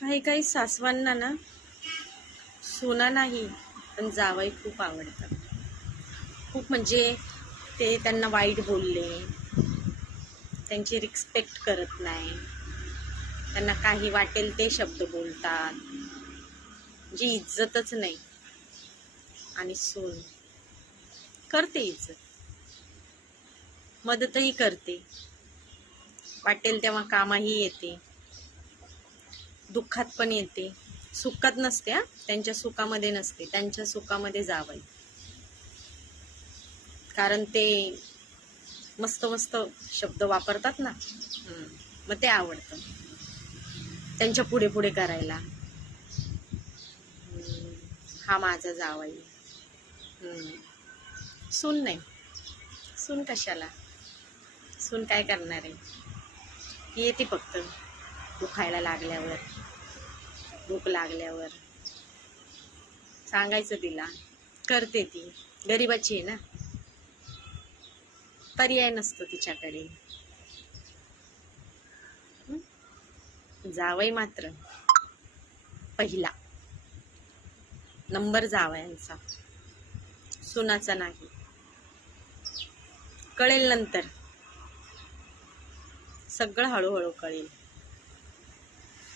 काही काही सासवांना ना सुना नाही पण जावई खूप आवडतात. खूप म्हणजे ते त्यांना वाईट बोलले, त्यांची रिस्पेक्ट करत नाही, त्यांना काही वाटेल ते शब्द बोलतात, जी इज्जतच नाही. आणि सून करते इज्जत, मदतही करते, वाटेल तेव्हा कामाही येते, दुःखात पण येते, सुखात नसते. त्यांच्या सुखामध्ये नसते, त्यांच्या सुखामध्ये जावई. कारण ते मस्त मस्त शब्द वापरतात ना, मग ते आवडतं त्यांच्या पुढे पुढे करायला. हा माझा जावई. सून नाही. सून कशाला? सून काय करणार आहे? येते फक्त दुखायला लागल्यावर, भूक लागल्यावर सांगायचं तिला, करते ती. गरीबाची आहे ना, पर्याय नसतो तिच्याकडे. जावई मात्र पहिला नंबर जावयांचा, सुनाचा नाही. कळेल नंतर, सगळं हळूहळू कळेल.